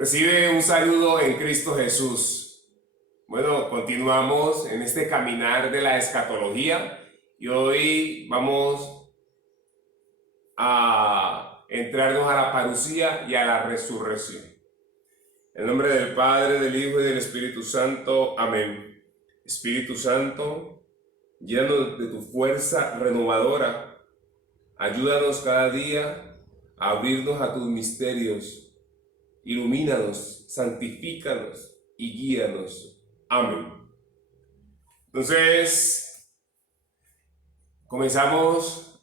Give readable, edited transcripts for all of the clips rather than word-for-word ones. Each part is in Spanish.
Recibe un saludo en Cristo Jesús. Bueno, continuamos en este caminar de la escatología y hoy vamos a entrarnos a la parucía y a la resurrección. En nombre del Padre, del Hijo y del Espíritu Santo. Amén. Espíritu Santo, llénanos de tu fuerza renovadora. Ayúdanos cada día a abrirnos a tus misterios. Ilumínanos, santifícanos y guíanos. Amén. Entonces, comenzamos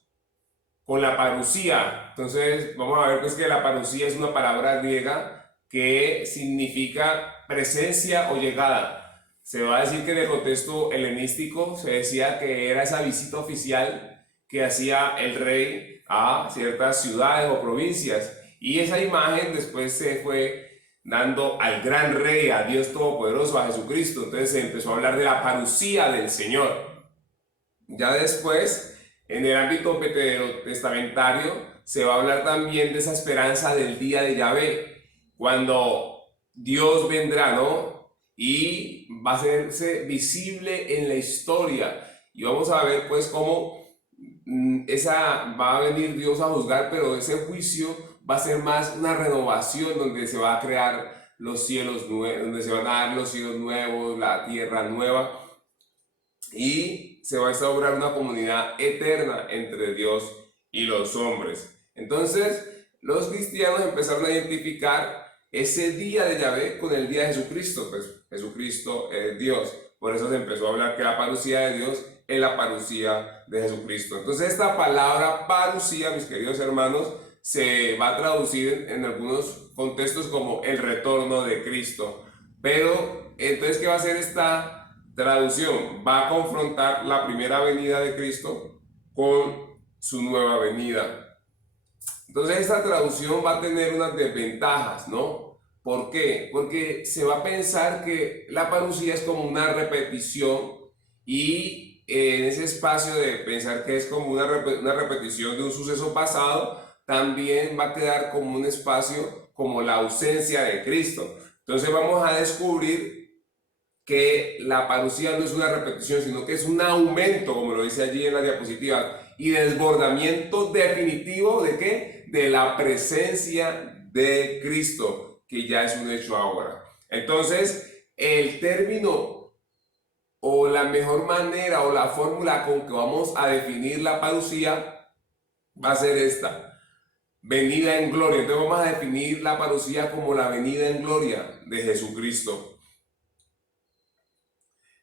con la parucía. Entonces, vamos a ver pues que la parucía es una palabra griega que significa presencia o llegada. Se va a decir que en el contexto helenístico se decía que era esa visita oficial que hacía el rey a ciertas ciudades o provincias. Y esa imagen después se fue dando al gran rey, a Dios Todopoderoso, a Jesucristo. Entonces se empezó a hablar de la parucía del Señor. Ya después, en el ámbito testamentario, se va a hablar también de esa esperanza del día de Yahvé, cuando Dios vendrá, ¿no? Y va a hacerse visible en la historia. Y vamos a ver pues cómo va a venir Dios a juzgar, pero ese juicio va a ser más una renovación donde se va a crear los cielos nuevos, donde se van a dar los cielos nuevos, la tierra nueva, y se va a instaurar una comunidad eterna entre Dios y los hombres. Entonces, los cristianos empezaron a identificar ese día de Yahvé con el día de Jesucristo, pues Jesucristo es Dios. Por eso se empezó a hablar que la parucía de Dios es la parucía de Jesucristo. Entonces esta palabra parucía, mis queridos hermanos, se va a traducir en algunos contextos como el retorno de Cristo. Pero entonces, ¿qué va a hacer esta traducción? Va a confrontar la primera venida de Cristo con su nueva venida. Entonces esta traducción va a tener unas desventajas, ¿no? ¿Por qué? Porque se va a pensar que la parucía es como una repetición y en ese espacio de pensar que es como una repetición de un suceso pasado, también va a quedar como un espacio como la ausencia de Cristo. Entonces vamos a descubrir que la parucía no es una repetición, sino que es un aumento, como lo dice allí en la diapositiva, y desbordamiento definitivo ¿de qué? De la presencia de Cristo, que ya es un hecho ahora. Entonces, el término o la mejor manera o la fórmula con que vamos a definir la parucía va a ser esta: venida en gloria. Entonces vamos a definir la parucía como la venida en gloria de Jesucristo.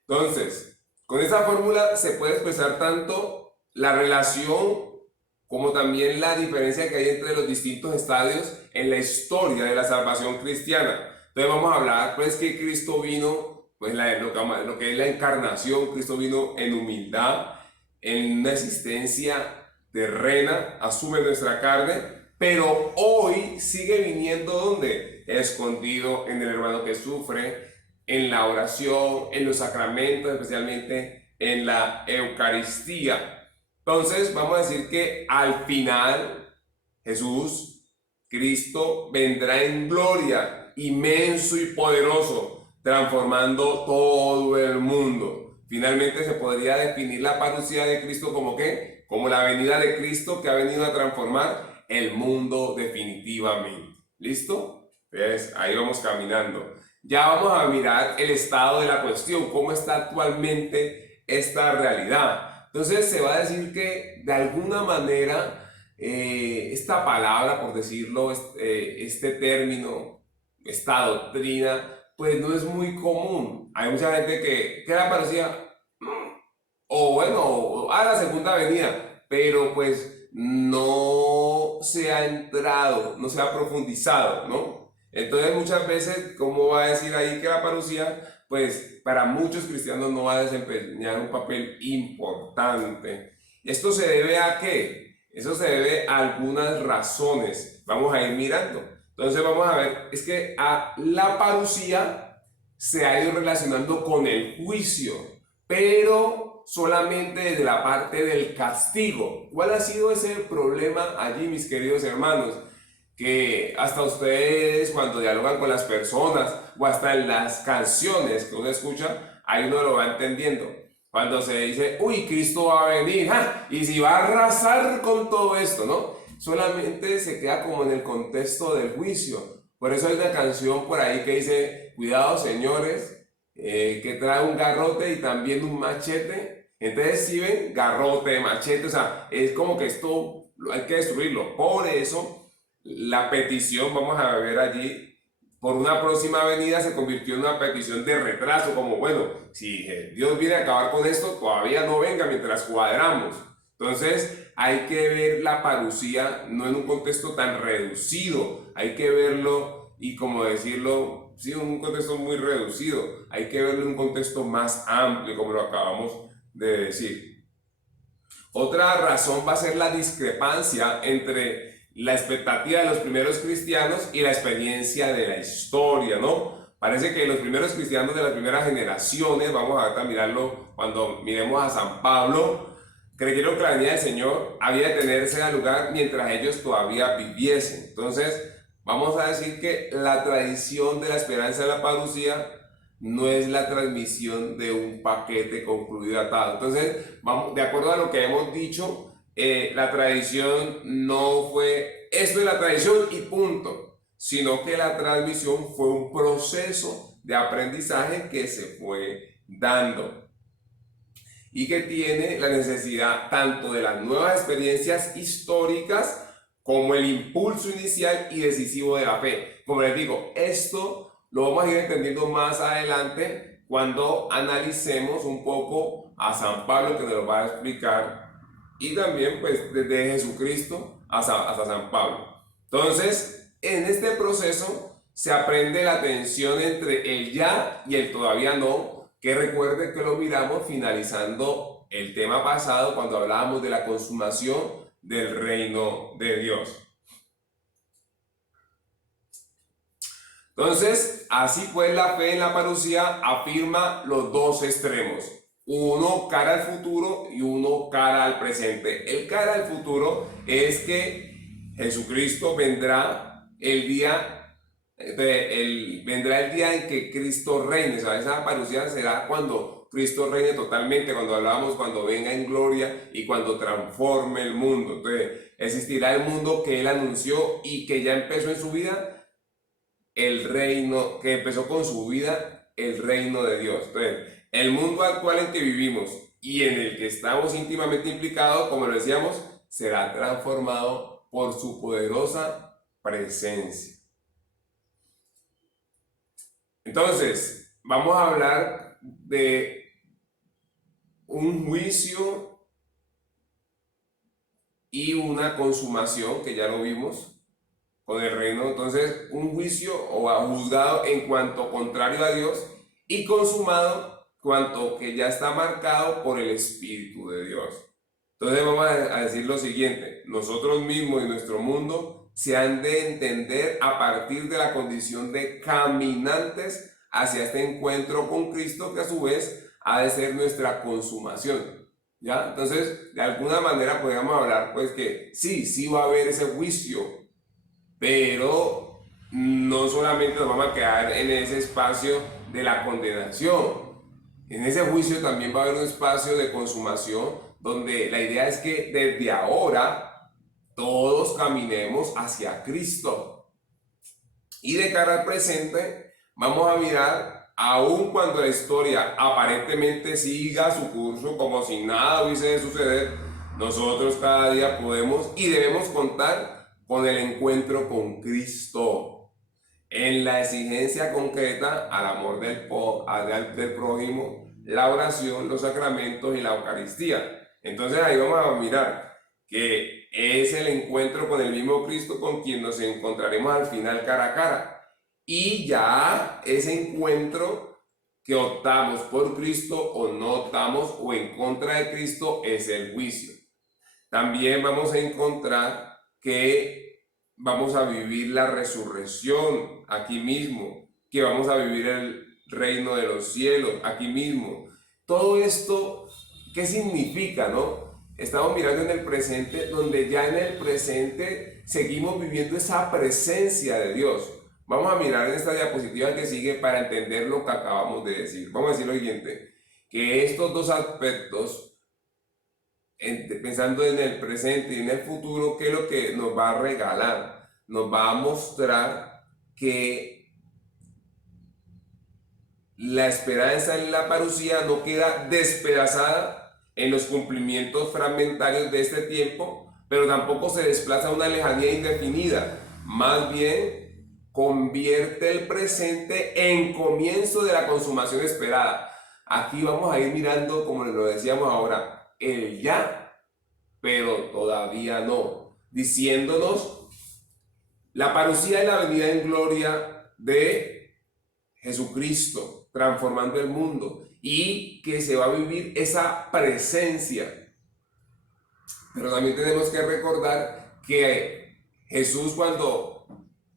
Entonces, con esta fórmula se puede expresar tanto la relación como también la diferencia que hay entre los distintos estadios en la historia de la salvación cristiana. Entonces vamos a hablar pues que Cristo vino, pues lo que es la encarnación. Cristo vino en humildad, en una existencia terrena, asume nuestra carne, pero hoy sigue viniendo ¿dónde? Escondido en el hermano que sufre, en la oración, en los sacramentos, especialmente en la Eucaristía. Entonces vamos a decir que al final Jesús, Cristo, vendrá en gloria, inmenso y poderoso, transformando todo el mundo. Finalmente se podría definir la parucía de Cristo como ¿qué? Como la venida de Cristo que ha venido a transformar el mundo definitivamente. ¿Listo? Entonces ahí vamos caminando. Ya vamos a mirar el estado de la cuestión, cómo está actualmente esta realidad. Entonces se va a decir que de alguna manera esta palabra, por decirlo, este término, esta doctrina, pues no es muy común. Hay mucha gente que la parecía, o bueno, a la segunda venida, pero pues no se ha entrado, no se ha profundizado, ¿no? Entonces muchas veces, ¿cómo va a decir ahí que la parucía? Pues para muchos cristianos no va a desempeñar un papel importante. ¿Esto se debe a qué? Eso se debe a algunas razones. Vamos a ir mirando. Entonces vamos a ver, es que a la parucía se ha ido relacionando con el juicio, pero solamente desde la parte del castigo. ¿Cuál ha sido ese problema allí, mis queridos hermanos? que hasta ustedes cuando dialogan con las personas o hasta en las canciones que uno escucha, ahí uno lo va entendiendo. Cuando se dice, uy, Cristo va a venir, ¡ja! Y si va a arrasar con todo esto, ¿no? Solamente se queda como en el contexto del juicio. Por eso hay una canción por ahí que dice, cuidado señores, que trae un garrote y también un machete. Entonces, si ven, garrote, machete, o sea, es como que esto hay que destruirlo. Por eso, la petición, vamos a ver allí, por una próxima venida se convirtió en una petición de retraso, como bueno, si Dios viene a acabar con esto, todavía no venga mientras cuadramos. Entonces hay que ver la parucía no en un contexto tan reducido, hay que verlo y como decirlo, sí, en un contexto muy reducido, hay que verlo en un contexto más amplio, como lo acabamos de decir. Otra razón va a ser la discrepancia entre la expectativa de los primeros cristianos y la experiencia de la historia, ¿no? Parece que los primeros cristianos de las primeras generaciones, vamos a mirarlo cuando miremos a San Pablo, creyeron que la venida del Señor había de tenerse al lugar mientras ellos todavía viviesen. Entonces, vamos a decir que la tradición de la esperanza de la parucía no es la transmisión de un paquete concluido atado. Entonces, vamos, de acuerdo a lo que hemos dicho, la tradición no fue, esto es la tradición y punto, sino que la transmisión fue un proceso de aprendizaje que se fue dando y que tiene la necesidad tanto de las nuevas experiencias históricas como el impulso inicial y decisivo de la fe. Como les digo, esto lo vamos a ir entendiendo más adelante cuando analicemos un poco a San Pablo, que nos lo va a explicar, y también pues desde Jesucristo hasta San Pablo. Entonces, en este proceso se aprende la tensión entre el ya y el todavía no, que recuerde que lo miramos finalizando el tema pasado cuando hablábamos de la consumación del reino de Dios. Entonces, así pues la fe en la parucía afirma los dos extremos, uno cara al futuro y uno cara al presente. El cara al futuro es que Jesucristo vendrá el día, vendrá el día en que Cristo reine. O sea, esa parucía será cuando Cristo reine totalmente, cuando hablábamos, cuando venga en gloria y cuando transforme el mundo. Entonces, existirá el mundo que Él anunció y que ya empezó en su vida, el reino, que empezó con su vida, el reino de Dios. Entonces, el mundo actual en que vivimos y en el que estamos íntimamente implicados, como lo decíamos, será transformado por su poderosa presencia. Entonces, vamos a hablar de un juicio y una consumación, que ya lo vimos con el reino. Entonces, un juicio o juzgado en cuanto contrario a Dios y consumado cuanto que ya está marcado por el Espíritu de Dios. Entonces vamos a decir lo siguiente: nosotros mismos y nuestro mundo se han de entender a partir de la condición de caminantes hacia este encuentro con Cristo, que a su vez ha de ser nuestra consumación. ¿Ya? Entonces, de alguna manera podríamos hablar pues que sí va a haber ese juicio, pero no solamente nos vamos a quedar en ese espacio de la condenación. En ese juicio también va a haber un espacio de consumación donde la idea es que desde ahora todos caminemos hacia Cristo. Y de cara al presente vamos a mirar, aun cuando la historia aparentemente siga su curso como si nada hubiese de suceder, nosotros cada día podemos y debemos contar con el encuentro con Cristo, en la exigencia concreta al amor del prójimo, la oración, los sacramentos y la Eucaristía. Entonces ahí vamos a mirar que es el encuentro con el mismo Cristo con quien nos encontraremos al final cara a cara. Y ya ese encuentro que optamos por Cristo o no optamos o en contra de Cristo es el juicio. También vamos a encontrar que vamos a vivir la resurrección aquí mismo, que vamos a vivir el reino de los cielos aquí mismo. Todo esto, ¿qué significa, no? Estamos mirando en el presente, donde ya en el presente seguimos viviendo esa presencia de Dios. Vamos a mirar en esta diapositiva que sigue para entender lo que acabamos de decir. Vamos a decir lo siguiente, que estos dos aspectos, pensando en el presente y en el futuro, ¿qué es lo que nos va a regalar? Nos va a mostrar que la esperanza en la parucía no queda despedazada en los cumplimientos fragmentarios de este tiempo, pero tampoco se desplaza a una lejanía indefinida. Más bien, convierte el presente en comienzo de la consumación esperada. Aquí vamos a ir mirando, como lo decíamos ahora, el ya, pero todavía no, diciéndonos la parucía es la venida en gloria de Jesucristo, transformando el mundo, y que se va a vivir esa presencia. Pero también tenemos que recordar que Jesús, cuando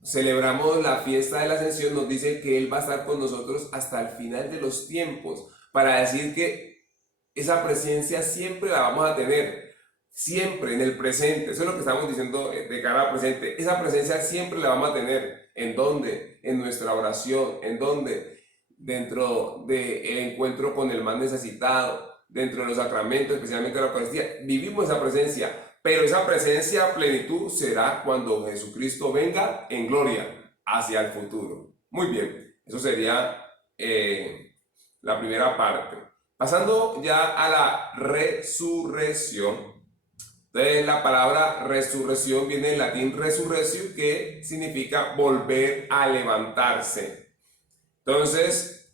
celebramos la fiesta de la Ascensión, nos dice que Él va a estar con nosotros hasta el final de los tiempos, para decir que esa presencia siempre la vamos a tener, siempre en el presente. Eso es lo que estamos diciendo de cara al presente. Esa presencia siempre la vamos a tener. ¿En dónde? En nuestra oración. ¿En dónde? Dentro del encuentro con el más necesitado, dentro de los sacramentos, especialmente la Eucaristía. Vivimos esa presencia, pero esa presencia a plenitud será cuando Jesucristo venga en gloria hacia el futuro. Muy bien, eso sería la primera parte. Pasando ya a la resurrección. Entonces, la palabra resurrección viene del latín resurrectio, que significa volver a levantarse. Entonces,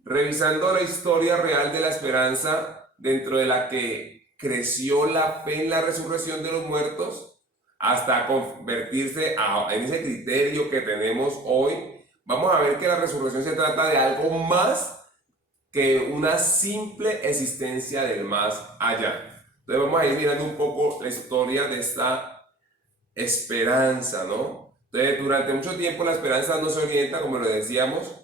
revisando la historia real de la esperanza, dentro de la que creció la fe en la resurrección de los muertos, hasta convertirse en ese criterio que tenemos hoy, vamos a ver que la resurrección se trata de algo más que una simple existencia del más allá. Entonces vamos a ir mirando un poco la historia de esta esperanza, ¿no? Entonces, durante mucho tiempo la esperanza no se orienta, como lo decíamos,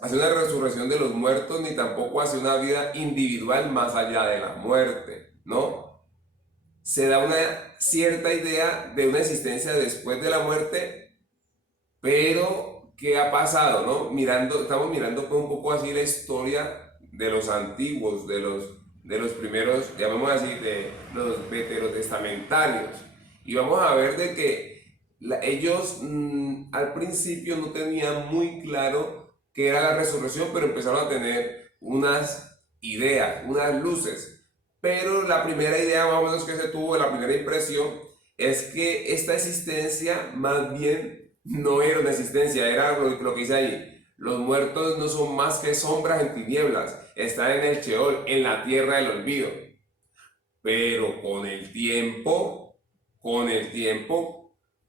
hacia una resurrección de los muertos, ni tampoco hacia una vida individual más allá de la muerte, ¿no? Se da una cierta idea de una existencia después de la muerte, pero ¿qué ha pasado, no? Estamos mirando pues un poco así la historia de los antiguos, de los primeros, llamémoslo así, de los veterotestamentarios. Y vamos a ver de que ellos al principio no tenían muy claro qué era la resurrección, pero empezaron a tener unas ideas, unas luces. Pero la primera idea más o menos que se tuvo, la primera impresión, es que esta existencia más bien no era una existencia, era lo que dice ahí. Los muertos no son más que sombras en tinieblas, están en el Sheol, en la tierra del olvido. Pero con el tiempo,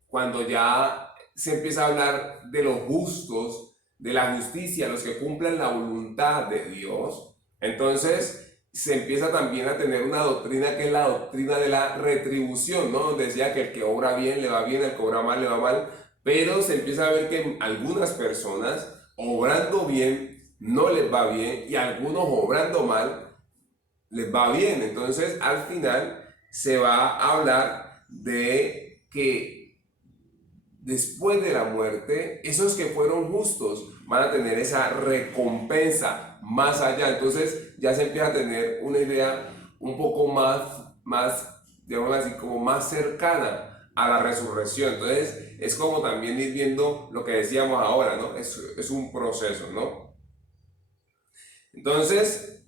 cuando ya se empieza a hablar de los justos, de la justicia, los que cumplen la voluntad de Dios, entonces se empieza también a tener una doctrina que es la doctrina de la retribución, ¿no? Donde decía que el que obra bien le va bien, el que obra mal le va mal, pero se empieza a ver que algunas personas obrando bien no les va bien y algunos obrando mal les va bien. Entonces al final se va a hablar de que después de la muerte esos que fueron justos van a tener esa recompensa más allá. Entonces ya se empieza a tener una idea un poco más digamos así, como más cercana a la resurrección. Entonces es como también ir viendo lo que decíamos ahora, ¿no? Es un proceso, ¿no? Entonces,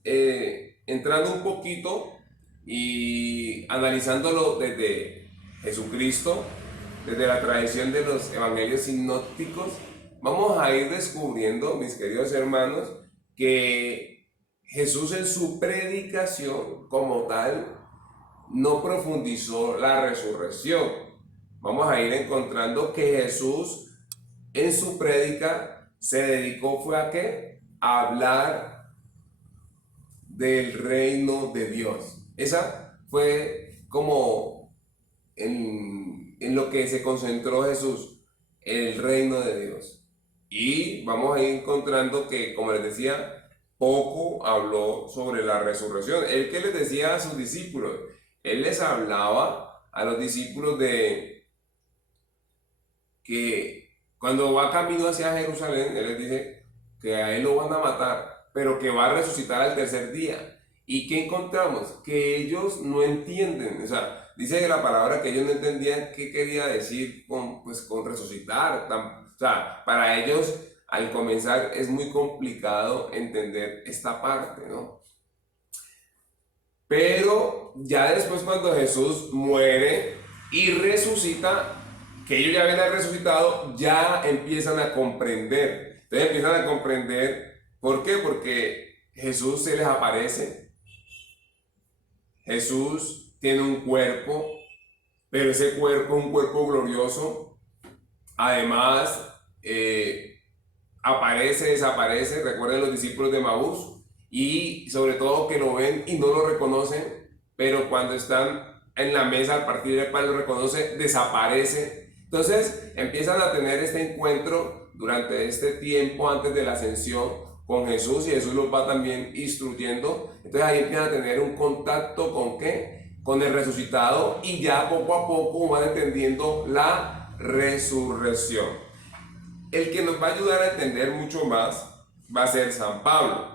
entrando un poquito y analizándolo desde Jesucristo, desde la tradición de los evangelios sinópticos, vamos a ir descubriendo, mis queridos hermanos, que Jesús en su predicación como tal no profundizó la resurrección. Vamos a ir encontrando que Jesús en su prédica se dedicó fue a ¿qué? A hablar del reino de Dios. Esa fue como en lo que se concentró Jesús, el reino de Dios. Y vamos a ir encontrando que, como les decía, poco habló sobre la resurrección. Él que les decía a sus discípulos, él les hablaba a los discípulos de que cuando va camino hacia Jerusalén, Él les dice que a Él lo van a matar, pero que va a resucitar al tercer día. ¿Y qué encontramos? Que ellos no entienden, o sea, dice que la palabra que ellos no entendían qué quería decir con resucitar. O sea, para ellos al comenzar es muy complicado entender esta parte, ¿no? Pero ya después cuando Jesús muere y resucita, que ellos ya habían resucitado, ya empiezan a comprender. Entonces empiezan a comprender, ¿por qué? Porque Jesús se les aparece, Jesús tiene un cuerpo, pero ese cuerpo es un cuerpo glorioso. Además, aparece, desaparece, recuerden los discípulos de Maús, y sobre todo que lo ven y no lo reconocen, pero cuando están en la mesa al partir del pan lo reconoce, desaparece. Entonces empiezan a tener este encuentro durante este tiempo antes de la ascensión con Jesús, y Jesús los va también instruyendo. Entonces ahí empiezan a tener un contacto con ¿qué? Con el resucitado, y ya poco a poco van entendiendo la resurrección. El que nos va a ayudar a entender mucho más va a ser San Pablo.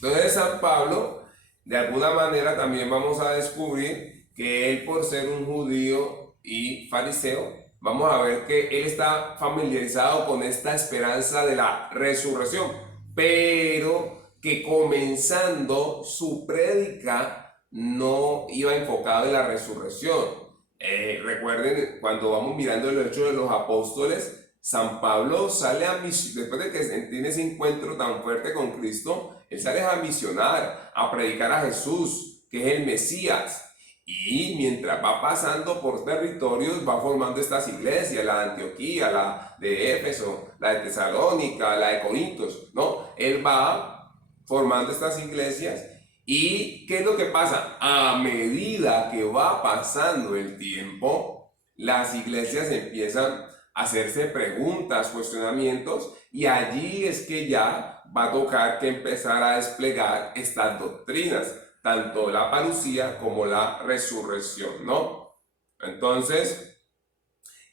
Entonces San Pablo, de alguna manera también vamos a descubrir que él, por ser un judío y fariseo, vamos a ver que él está familiarizado con esta esperanza de la resurrección, pero que comenzando su prédica no iba enfocado en la resurrección. Recuerden, cuando vamos mirando el hecho de los apóstoles, San Pablo sale a misionar, después de que tiene ese encuentro tan fuerte con Cristo, él sale a misionar, a predicar a Jesús, que es el Mesías. Y mientras va pasando por territorios, va formando estas iglesias, la de Antioquía, la de Éfeso, la de Tesalónica, la de Corintios, ¿no? Él va formando estas iglesias. ¿Y qué es lo que pasa? A medida que va pasando el tiempo, las iglesias empiezan hacerse preguntas, cuestionamientos, y allí es que ya va a tocar que empezar a desplegar estas doctrinas, tanto la parucía como la resurrección, ¿no? Entonces,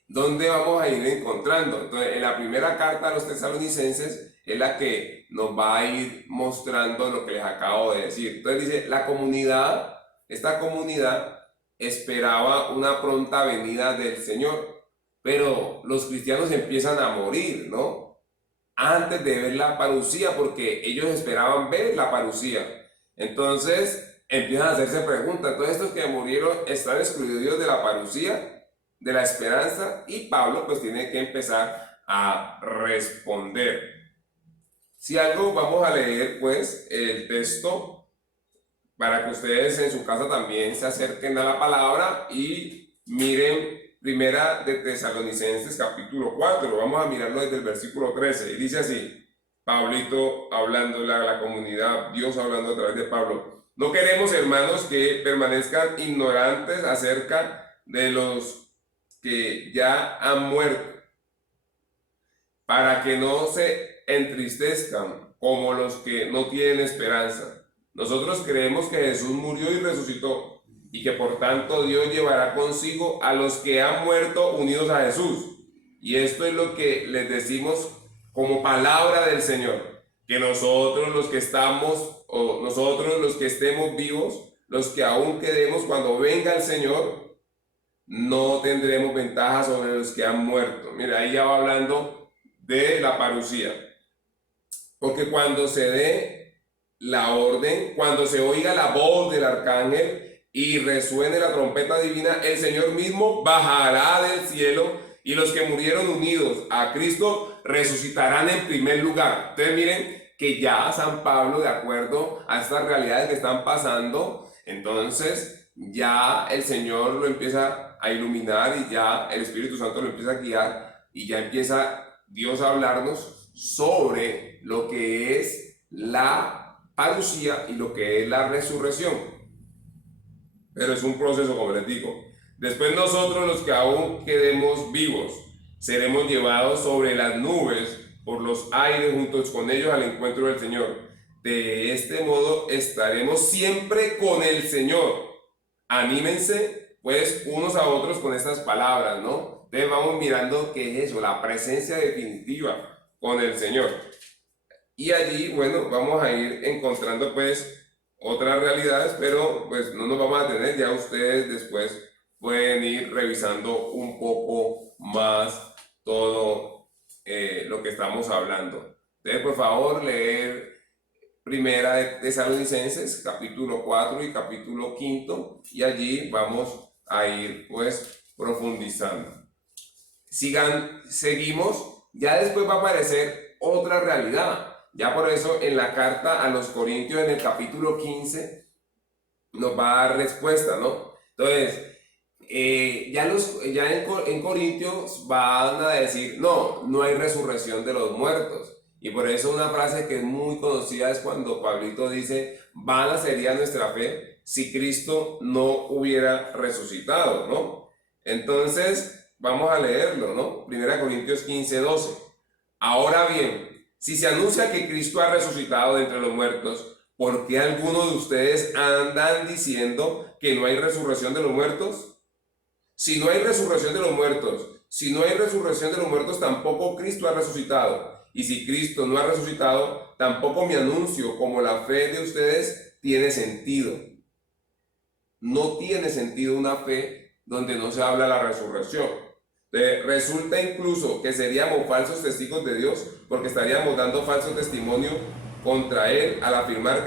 ¿dónde vamos a ir encontrando? Entonces, en la primera carta a los tesalonicenses es la que nos va a ir mostrando lo que les acabo de decir. Entonces dice, esta comunidad esperaba una pronta venida del Señor, pero los cristianos empiezan a morir, ¿no? Antes de ver la parucía, porque ellos esperaban ver la parucía. Entonces empiezan a hacerse preguntas. Todos estos que murieron están excluidos de la parucía, de la esperanza, y Pablo pues tiene que empezar a responder. Si algo, vamos a leer pues el texto para que ustedes en su casa también se acerquen a la palabra y miren Primera de Tesalonicenses capítulo 4, vamos a mirarlo desde el versículo 13, y dice así, Pablito hablando a la comunidad, Dios hablando a través de Pablo. No queremos, hermanos, que permanezcan ignorantes acerca de los que ya han muerto, para que no se entristezcan como los que no tienen esperanza. Nosotros creemos que Jesús murió y resucitó, y que por tanto Dios llevará consigo a los que han muerto unidos a Jesús. Y esto es lo que les decimos como palabra del Señor, que nosotros los que estamos, o nosotros los que estemos vivos, los que aún quedemos cuando venga el Señor, no tendremos ventaja sobre los que han muerto. Mira, ahí ya va hablando de la parucía. Porque cuando se dé la orden, cuando se oiga la voz del arcángel y resuene la trompeta divina, el Señor mismo bajará del cielo, y los que murieron unidos a Cristo resucitarán en primer lugar. Entonces miren que ya San Pablo, de acuerdo a estas realidades que están pasando, entonces ya el Señor lo empieza a iluminar, y ya el Espíritu Santo lo empieza a guiar, y ya empieza Dios a hablarnos sobre lo que es la parucía y lo que es la resurrección. Pero es un proceso, como les digo. Después nosotros, los que aún quedemos vivos, seremos llevados sobre las nubes por los aires juntos con ellos al encuentro del Señor. De este modo estaremos siempre con el Señor. Anímense pues unos a otros con estas palabras, ¿no? Entonces vamos mirando qué es eso, la presencia definitiva con el Señor. Y allí, bueno, vamos a ir encontrando pues otras realidades, pero pues no nos vamos a tener, ya ustedes después pueden ir revisando un poco más todo lo que estamos hablando. Entonces, por favor, leer Primera de Tesalonicenses, capítulo 4 y capítulo 5, y allí vamos a ir pues profundizando. Seguimos, ya después va a aparecer otra realidad. Ya por eso en la carta a los Corintios en el capítulo 15 nos va a dar respuesta, ¿no? Entonces, en Corintios van a decir, no hay resurrección de los muertos. Y por eso una frase que es muy conocida es cuando Pablito dice, vana sería nuestra fe si Cristo no hubiera resucitado, ¿no? Entonces, vamos a leerlo, ¿no? 1 Corintios 15:12. Ahora bien, si se anuncia que Cristo ha resucitado de entre los muertos, ¿por qué algunos de ustedes andan diciendo que no hay resurrección de los muertos? Si no hay resurrección de los muertos, tampoco Cristo ha resucitado. Y si Cristo no ha resucitado, tampoco mi anuncio, como la fe de ustedes, tiene sentido. No tiene sentido una fe donde no se habla de la resurrección. Resulta incluso que seríamos falsos testigos de Dios, porque estaríamos dando falso testimonio contra Él al afirmar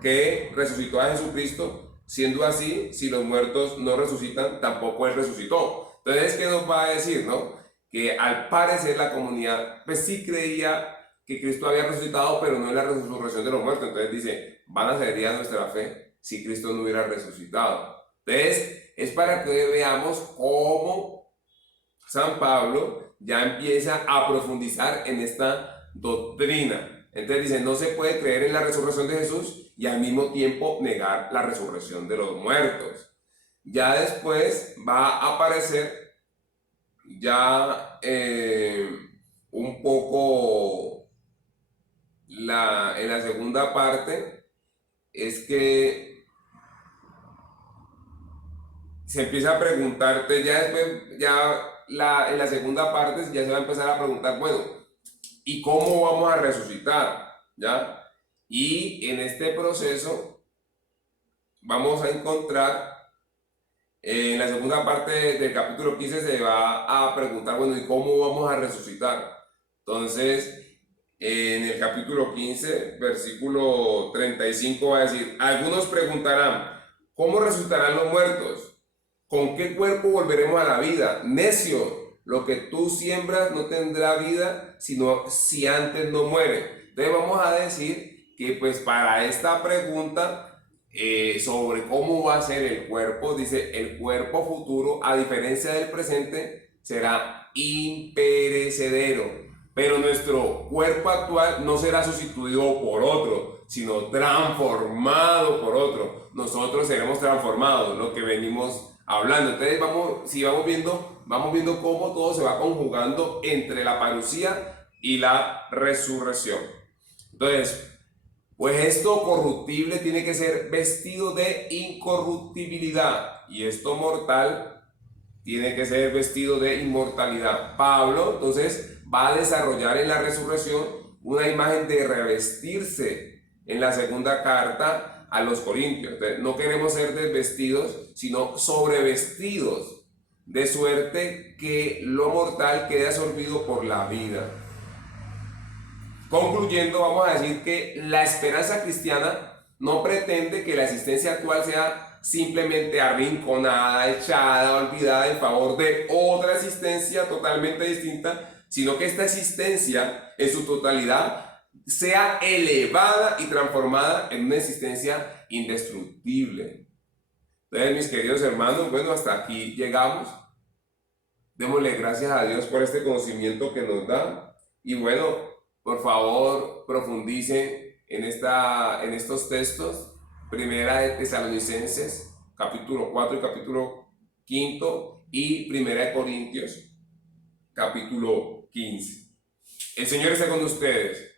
que resucitó a Jesucristo. Siendo así, si los muertos no resucitan, tampoco Él resucitó. Entonces, ¿qué nos va a decir, no? Que al parecer la comunidad pues sí creía que Cristo había resucitado, pero no en la resurrección de los muertos. Entonces dice, vana sería nuestra fe si Cristo no hubiera resucitado. Entonces, es para que veamos cómo San Pablo ya empieza a profundizar en esta doctrina. Entonces dice, no se puede creer en la resurrección de Jesús y al mismo tiempo negar la resurrección de los muertos. Ya después va a aparecer ya un poco en la segunda parte, es que se empieza a preguntarte, ya después, en la segunda parte ya se va a empezar a preguntar, bueno, ¿y cómo vamos a resucitar? ¿Ya? Y en este proceso vamos a encontrar, en la segunda parte del capítulo 15 se va a preguntar, bueno, ¿y cómo vamos a resucitar? Entonces, en el capítulo 15, versículo 35 va a decir, algunos preguntarán, ¿cómo resucitarán los muertos? ¿Con qué cuerpo volveremos a la vida? Necio, lo que tú siembras no tendrá vida, sino si antes no muere. Entonces vamos a decir que pues para esta pregunta sobre cómo va a ser el cuerpo, dice, el cuerpo futuro, a diferencia del presente, será imperecedero, pero nuestro cuerpo actual no será sustituido por otro, sino transformado por otro. Nosotros seremos transformados, lo que venimos hablando. Entonces vamos viendo cómo todo se va conjugando entre la parucía y la resurrección. Entonces, pues esto corruptible tiene que ser vestido de incorruptibilidad y esto mortal tiene que ser vestido de inmortalidad. Pablo entonces va a desarrollar en la resurrección una imagen de revestirse en la segunda carta a los Corintios. Entonces, no queremos ser desvestidos, sino sobrevestidos, de suerte que lo mortal quede absorbido por la vida. Concluyendo, vamos a decir que la esperanza cristiana no pretende que la existencia actual sea simplemente arrinconada, echada, olvidada en favor de otra existencia totalmente distinta, sino que esta existencia en su totalidad sea elevada y transformada en una existencia indestructible. Entonces, mis queridos hermanos, bueno, hasta aquí llegamos. Démosle gracias a Dios por este conocimiento que nos da. Y bueno, por favor, profundicen en estos textos. Primera de Tesalonicenses, capítulo 4 y capítulo 5, y Primera de Corintios, capítulo 15. El Señor esté con ustedes.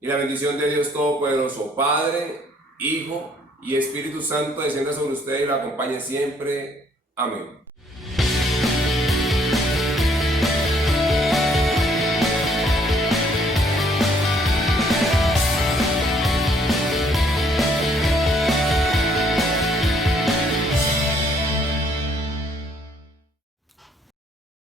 Y la bendición de Dios Todopoderoso, Padre, Hijo y Espíritu Santo, descienda sobre ustedes y lo acompañe siempre. Amén.